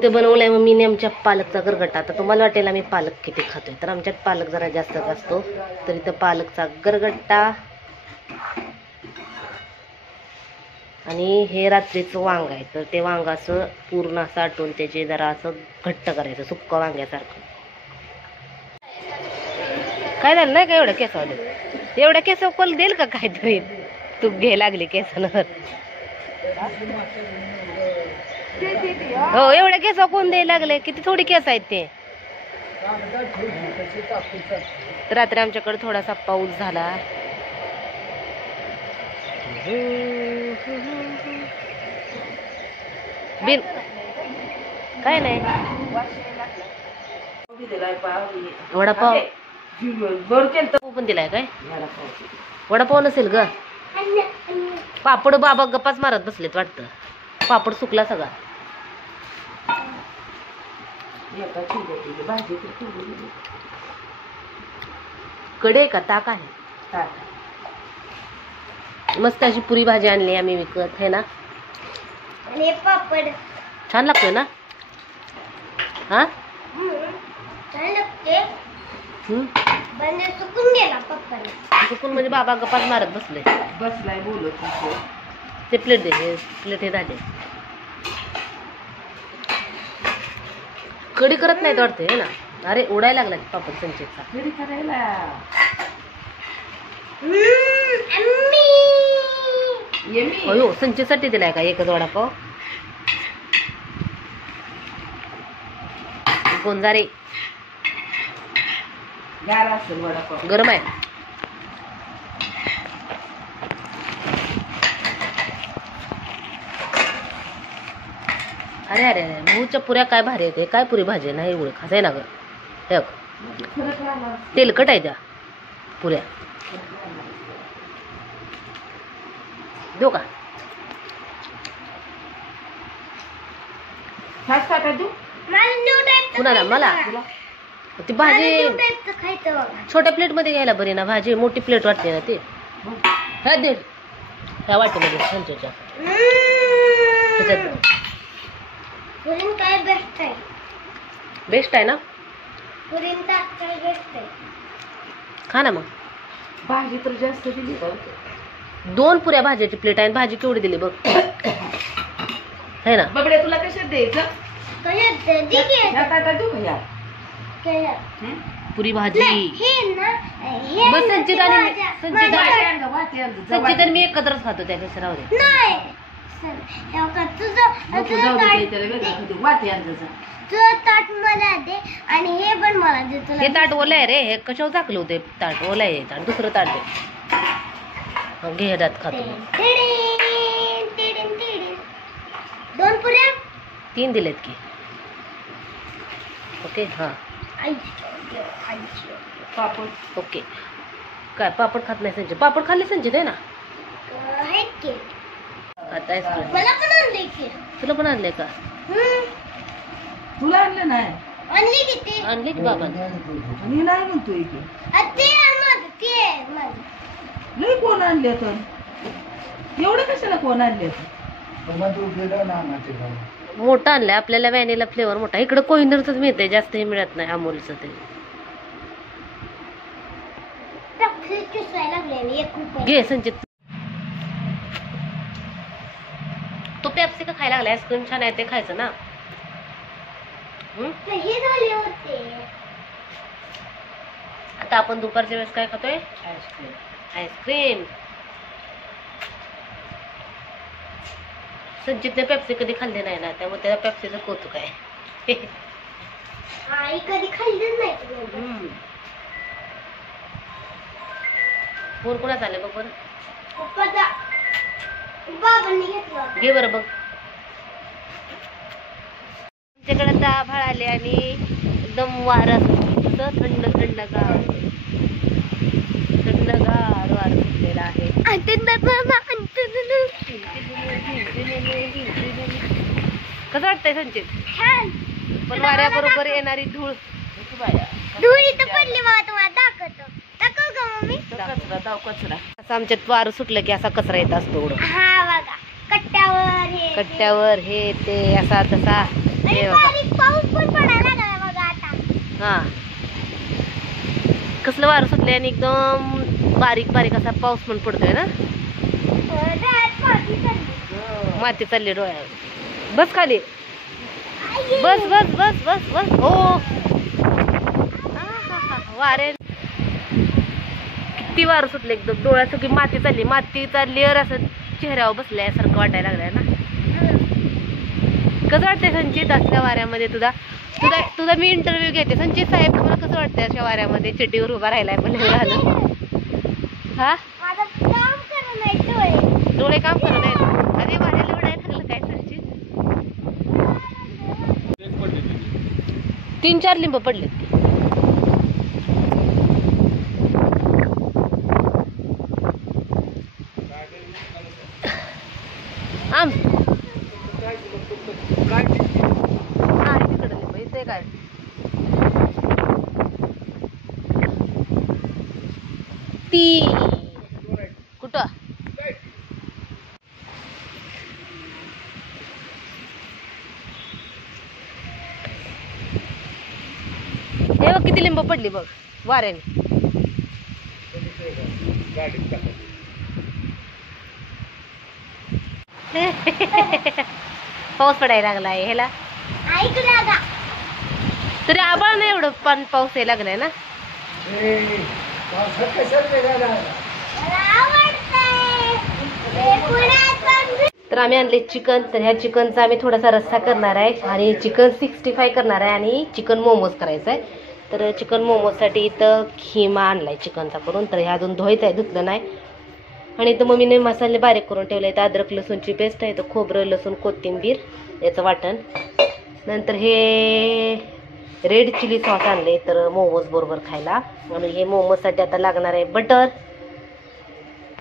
इथं बनवलंय मम्मीने आमच्या पालकचा गरगटा. आता तुम्हाला वाटेल आम्ही पालक किती खातोय, तर आमच्यात पालक जरा जास्तच असतो. तर इथं पालकचा गरगट्टा आणि हे रात्रीचं वांग आहे. तर ते वांग असं पूर्ण असं आटून त्याचे जरा असं घट्ट करायचं सुक्क वांग्यासारखं. काय झालं नाही का एवढ्या केसावर? एवढ्या केसावर कोल देईल का काहीतरी? तूप घे लागली केसांवर. हो एवढ्या केसावर कोण द्यायला लागले? किती थोडी केस आहेत ते. तर रात्री आमच्याकडे थोडासा पाऊस झाला. बिन काय नाही वडापाव पण दिलाय काय? वडापाव नसेल ग. पापड बाबा गप्पाच मारत बसलेत वाटतं. पापड सुकला सगळा. कडे का ताक आहे? मस्त अशी पुरी भाजी आणली आम्ही विकत, है ना? पापड छान लागतोय ना? हा सुकून म्हणजे बाबा गप्पाच मारत बसलाय बोलत. ते प्लेट दे, प्लेट हे झाले. कडी करत नाहीत वाटते है ना? अरे उडायला लागला पापड संचितचा. कडी करायला हो संचितसाठी दिलाय का एकच वडापाव? गोंजारे गरम आहे. अरे अरे अरे मूच्या पुऱ्या काय भारी येते. काय पुरी भाजी नाही एवढं खास आहे ना ग. तेलकट आहे त्या पुऱ्या. देऊ का? कुणाला? मला ती भाजी छोट्या प्लेट मध्ये घ्यायला बरी ना भाजी. मोठी प्लेट वाटते ना ती. ह्या दे ह्या वाटेमध्ये संचेच्या बेस्ट आहे ना? खा ना मग. भाजी तर जास्त दिली. 2 पुऱ्या भाजीची प्लेट आहे. भाजी केवढी दिली बघ है ना? बबड्या तुला कशात द्यायचं? पुरी भाजी बस. संचित आणि मी एकत्रच खातो त्या केसरावर. हे ताट ओलं आहे रे. हे कशावर टाकलं होते? ताट ओलं आहे. ताट दुसरं ताट दे. घे दात खातो. 2 पुऱ्या 3 दिलेत की. ओके हा पापड. ओके काय पापड खात नाही संजय? पापड खाल्ले संजय आहे ना? आता आईस्क्रीम तुला पण आणले का? तुला आणलं नाही? आणली की बाबा. मी नाही म्हणतोय की नाही. कोण आणले तर? एवढं कशाला कोण आणले? मोठा आणलाय आपल्याला. व्हॅनिला फ्लेवर मोठा. इकडे कोहिनूरच मिळते जास्त. हे मिळत नाही अमूलचं. ते घे संचित. तो पेप्सी का खायला लागला? आईस्क्रीम छान आहे ते खायचं ना. आता आपण दुपारच्या वेळेस काय खातोय? आईस्क्रीम. संचितने पेप्सी कधी खाल्ली नाही ना, त्यामुळे त्याला पेप्सीचं कौतुक आहे. कधी खाल्लीच नाही. फोन कोणाच आले बघ बरं. घे बरं बघ. आमच्याकडे आता आभाळ आले आणि एकदम वारा थंड थंडगार थंडगार वारा सुटलेला आहे. कसं वाटतंय संचित? छान. पण वाऱ्याबरोबर येणारी धूळ. धूळ इथं पडली बाबा. तुम्हाला दाखवतो. दाखव का मम्मी? कचरा दाव कचरा. असं आमच्यात वारं सुटलं की असा कचरा येत असतो. हा बघा कट्ट्यावर हे ते असा तसा हे हा कसलं वारं सुटलंय आणि एकदम बारीक बारीक असा पाऊस पण पडतोय ना. माती चालली डोळ्यावर. बस खाली, बस बस बस बस बस. हो वारे किती वारं सुटले एकदम डोळ्यात सगळी माती चालली. मातीचा लेअर असं चेहऱ्यावर बसल्यासारखं वाटायला लागलाय ना. कसं वाटतंय संचित असल्या वाऱ्यामध्ये? तुझा तुझा तुझा मी इंटरव्ह्यू घेते. संचित साहेब तुम्हाला कसं वाटतंय अशा वाऱ्यामध्ये चड्डीवर उभा राहिलाय पण झालं? हा डोळे काम करत आहेत. अरे वाऱ्याला उडायला लागलं काय संचित? 3-4 लिंब पडले. आम तिकडे लिंब इथे काय ती कुठं? हे बघ किती लिंब पडली बघ वाऱ्याने. पाऊस पडायला लागलाय ह्याला तरी आबाळ नाही एवढं पण पाऊस यायला लागलाय ना. तर आम्ही आणले चिकन. तर ह्या चिकनचा आम्ही थोडासा रस्सा करणार आहे आणि चिकन 65 करणार आहे आणि चिकन मोमोज करायचं आहे. तर चिकन मोमोजसाठी इथं खिमा आणलाय चिकनचा करून. तर ह्या अजून धुवायचं आहे, धुतलं नाही. आणि इथं मम्मीने मसाले बारीक करून ठेवले आहेत. अद्रक लसूणची पेस्ट आहे, इथं खोबरं लसूण कोथिंबीर याचं वाटण. नंतर हे रेड चिली सॉस आणले तर मोमोज बरोबर खायला. आणि हे मोमोजसाठी आता लागणार आहे बटर.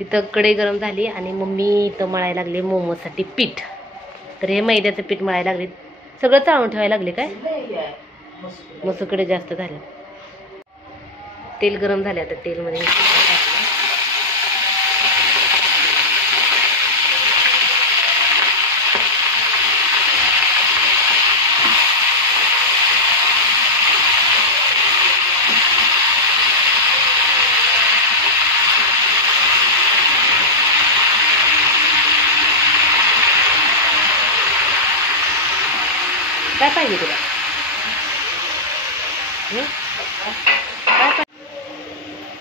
इथं कढई गरम झाली आणि मम्मी इथं मळायला लागले मोमोजसाठी पीठ. तर हे मैद्याचं पीठ मळायला लागले. सगळं चाळून ठेवायला लागले काय? मसूकडे जास्त झालं. तेल गरम झाले आता तेलमध्ये काय पाहिजे तुला?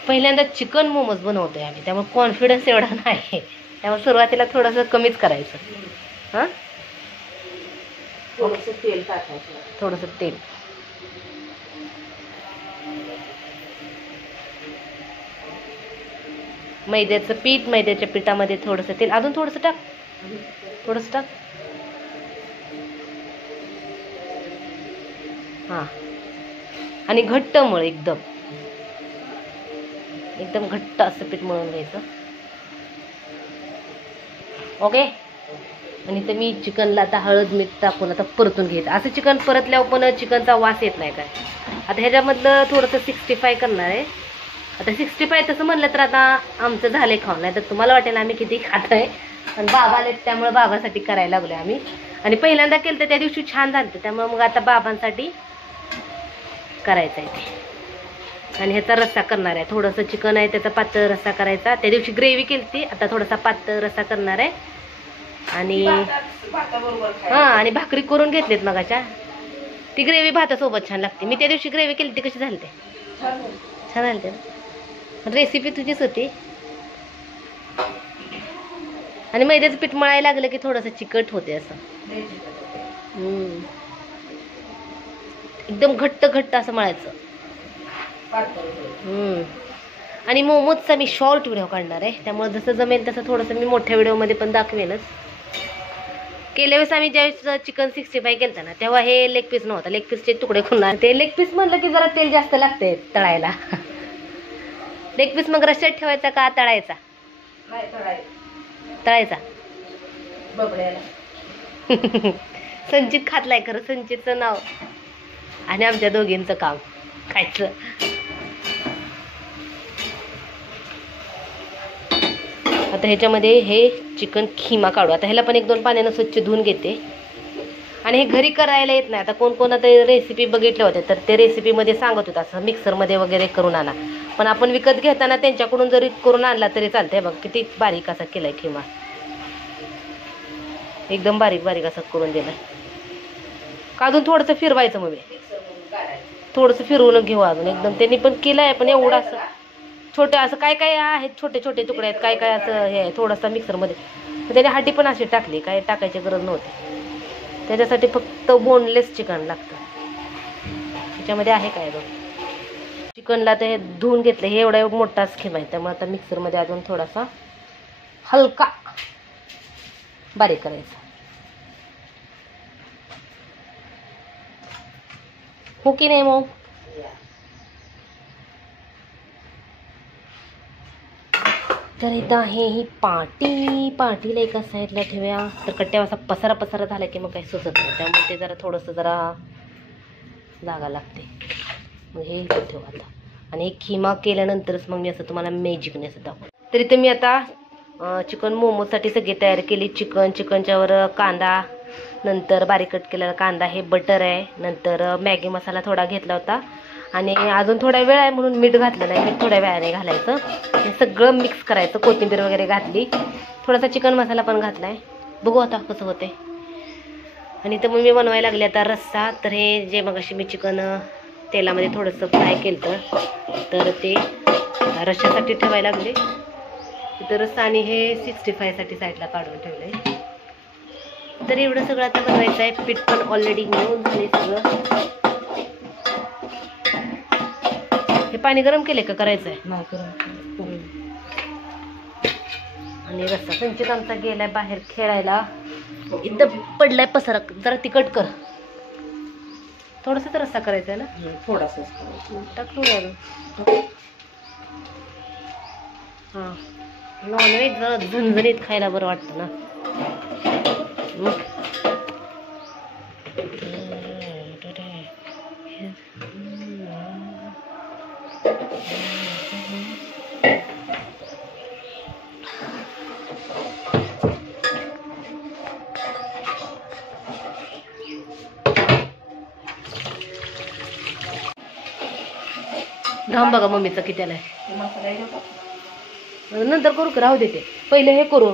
पहिल्यांदा चिकन मोमोज बनवतोय आम्ही, त्यामुळे कॉन्फिडन्स एवढा नाही. त्यामुळे सुरुवातीला थोडंसं कमीच करायचं. हां थोडंसं तेल टाकायचं, थोडंसं तेल. मैद्याचं पीठ, मैद्याच्या पिठामध्ये थोडंसं तेल, अजून थोडंसं टाक, थोडंसं टाक. हां आणि घट्ट मळ, एकदम एकदम घट्ट असं पीठ मळून घ्यायचं. ओके. आणि तर मी चिकनला आता हळद मीठ टाकून आता परतून घ्यायचं. असं चिकन परतल्यावर पण चिकनचा वास येत नाही काय. आता ह्याच्यामधलं थोडंसं 65 करणार आहे. आता 65 तसं म्हणलं तर आता आमचं झालंय खाऊन. नाही तर तुम्हाला वाटेल आम्ही किती खातोय, पण बाबा आले त्यामुळे बाबासाठी करायला लागलोय आम्ही. आणि पहिल्यांदा केलं तर त्या दिवशी छान झालं, त्यामुळे मग आता बाबांसाठी करायचं आहे ते. आणि ह्याचा रस्सा करणार आहे. थोडंसं चिकन आहे त्याचा पातळ रस्सा करायचा. त्या दिवशी ग्रेव्ही केली ती, आता थोडासा पातळ रस्सा करणार आहे. आणि हां आणि भाकरी करून घेतलीत मगाच्या. ती ग्रेव्ही भातासोबत छान लागते. मी त्या दिवशी ग्रेव्ही केली ती कशी झाली? ते छान झाली ते. रेसिपी तुझीच होती. आणि मैद्याचं पीठ मळायला लागलं की थोडंसं चिकट होते असं. एकदम घट्ट घट्ट असं मळायचं. आणि मोमोजचा मी शॉर्ट व्हिडिओ काढणार आहे, त्यामुळे जसं जमेल तसं थोडंसं मी मोठ्या व्हिडिओमध्ये पण दाखवेलच. गेल्या वेळेस आम्ही ज्यावेळेस चिकन 65 केलं ना, तेव्हा हे लेग पीस नव्हतं. लेग पीसचे तुकडे खुलणार. ते लेग पीस म्हणलं की जरा तेल जास्त लागते तळायला. लेग पीस मग रश्यात ठेवायचा का तळायचा? तळायचा. संचित खातलाय खरं, संचितचं नाव आणि आमच्या दोघींचं काम खायचं. आता ह्याच्यामध्ये हे चिकन खिमा काढू. आता ह्याला पण 1-2 पाण्यानं स्वच्छ धुवून घेते. आणि हे घरी करायला येत नाही. आता कोण कोण आता रेसिपी बघितल्या होत्या तर ते रेसिपीमध्ये सांगत होतं असं मिक्सरमध्ये वगैरे करून आणा. पण आपण विकत घेताना त्यांच्याकडून जरी करून आणला तरी चालतंय. बघ किती बारीक असा केलाय खिमा, एकदम बारीक बारीक असं करून दिलाय. अजून थोडंसं फिरवायचं, मग थोडंसं फिरवून घेऊ अजून एकदम. त्यांनी पण केलंय पण एवढं असं छोटं असं काय काय आहेत, छोटे छोटे तुकडे आहेत, काय काय असं हे आहे थोडंसं मिक्सरमध्ये. त्याने हड्डी पण अशी टाकली, काय टाकायची गरज नव्हती. त्याच्यासाठी फक्त बोनलेस चिकन लागतं. त्याच्यामध्ये आहे काय बघ, चिकनला ते हे धुवून घेतलं. हे एवढा मोठा स्कीम आहे त्यामुळे आता मिक्सरमध्ये अजून थोडासा हलका बारीक करायचा. हो की नाही मग? तर इथं आहे ही पाटीला एका साईडला ठेवूया. तर कट्ट्यावर असा पसारा पसारा झाला की मग काही सुचत नाही, त्यामुळे ते जरा थोडंसं जरा जागा लागते. मग हे इथं ठेवू आता. आणि हे खिमा केल्यानंतरच मग मी असं तुम्हाला मॅजिकने असं दाखवतो. तर इथं मी आता चिकन मोमोसाठी सगळी तयारी केली. चिकनच्यावर कांदा, नंतर बारीक कट केलेला कांदा, हे बटर आहे, नंतर मॅगी मसाला थोडा घेतला होता. आणि अजून थोडा वेळ आहे म्हणून मीठ घातलं नाही. मीठ थोड्या वेळाने घालायचं. हे सगळं मिक्स करायचं. कोथिंबीर वगैरे घातली, थोडासा चिकन मसाला पण घातलाय. बघू आता कसं होते. आणि तर मग मी बनवायला लागले आता रस्सा. तर हे जे मग अशी मी चिकन तेलामध्ये थोडंसं फ्राय केलं तर ते रश्श्यासाठी ठेवायला लागले. इथं रस्सा आणि हे 65 साठी साईडला काढून ठेवलंय. तर एवढं सगळं आता बनवायचं आहे. पीठ पण ऑलरेडी मिळून झाले सगळं. हे पाणी गरम केले का करायचं आहे? आणि रस्सा संचित आमचा गेलाय बाहेर खेळायला. इथं पडलाय पसारा, जरा तिखट कर. थोडासा तर रस्सा करायचा आहे ना, थोडासा टाक थोडं. हां, नॉनव्हेज जरा झणझणीत खायला बरं वाटतं ना. घाम बघा मम्मीचा किती आलाय. नंतर करू का, राहू देते. पहिले हे करू.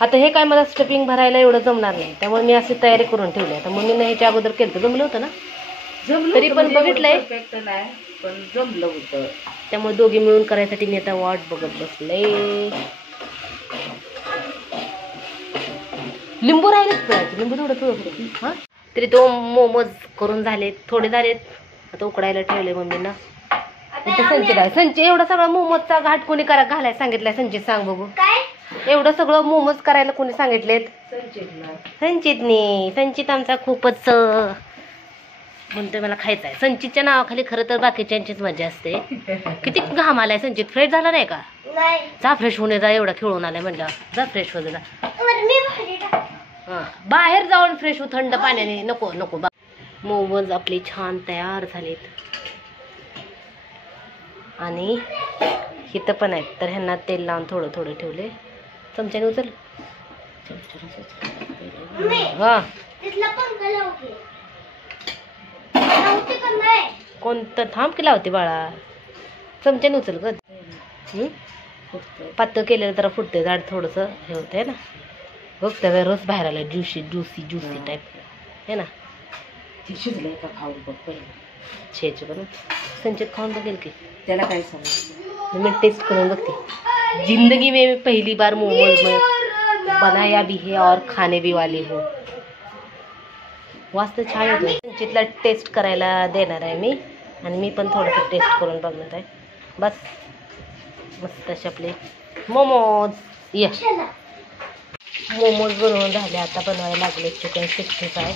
आता हे काय मला स्टफिंग भरायला एवढं जमणार नाही, त्यामुळे मी अशी तयारी करून ठेवली. आता मम्मीने ह्याच्या अगोदर केलं तर जमलं होतं ना, तरी पण बघितलंय पण जमलं होतं. त्यामुळे दोघी मिळून करायसाठी मी आता वाट बघत बसले. लिंबू राहिलेच पिळायचे, लिंबू थोडं पिळत. हां, तरी तो मोमोज करून झालेत, थोडे झालेत. आता उकडायला ठेवले मम्मीनं. संचित आहे. संचित एवढा सगळा मोमोजचा घाट कोणी घालायला सांगितलाय? संचित सांग बघू. एवढं सगळं मोमोज करायला कोणी सांगितलेत? संचितनी. संचित आमचा खूपच म्हणतोय मला खायचं आहे. संचितच्या नावाखाली खरं तर बाकीच्यांचीच मजा असते. किती घाम आलाय संचित, फ्रेश झाला नाही का? जा फ्रेश होऊन जा, एवढा खेळून आलाय म्हणलं. जा फ्रेश हो जा. हां, बाहेर जाऊन फ्रेश हो थंड पाण्याने. नको नको. मोमोज आपले छान तयार झालेत. आणि इथं पण आहेत, तर ह्यांना तेल लावून थोडं थोडं ठेवले. चमच्याने उचल. हां, कोणतं? थांब की लावते बाळा. चमच्याने उचल ग. पातळ केलेलं जरा फुटते, झाड थोडंसं हे होतंय ना. बघ त्याचा रस बाहेर आला, ज्युसी ज्युसी ज्युसी टाईप आहे ना. शिजलंय का खाऊन बघ पहिलं. छेच बरं. संचित खाऊन बघेल की, त्याला काय समजतं. मैं टेस्ट करून बघते. जिंदगी में पहली बार मोमोज में बनाया भी है और खाने भी वाली हो. वास्त छान होतं. संचितला टेस्ट करायला देणार आहे मी, आणि मी पण थोडंसं टेस्ट करून बघणार आहे. बस मस्त असे आपले मोमोज. या मोमोज बनवून झाले. आता बनवायला लागले चिकन 65.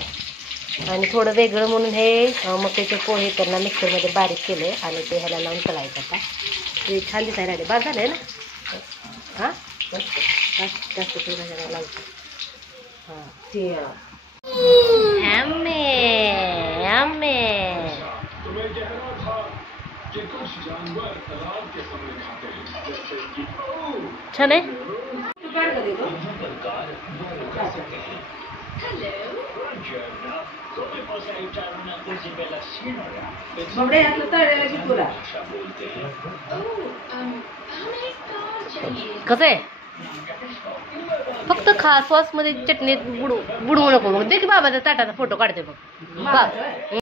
आणि थोडं वेगळं म्हणून हे मक्याचे पोहे त्यांना मिक्सरमध्ये बारीक केले आणि ते ह्याला लावून तळायचं. आता ते छान दिसायला लागले. बाद झालं आहे ना. हां, जास्त तेल ह्याला लावतो. हां, ते छान आहे. कसं आहे फक्त खा सॉस मध्ये चटणीत बुडवू नको. मग दे की बाबाचा ताटाचा फोटो काढते बघ.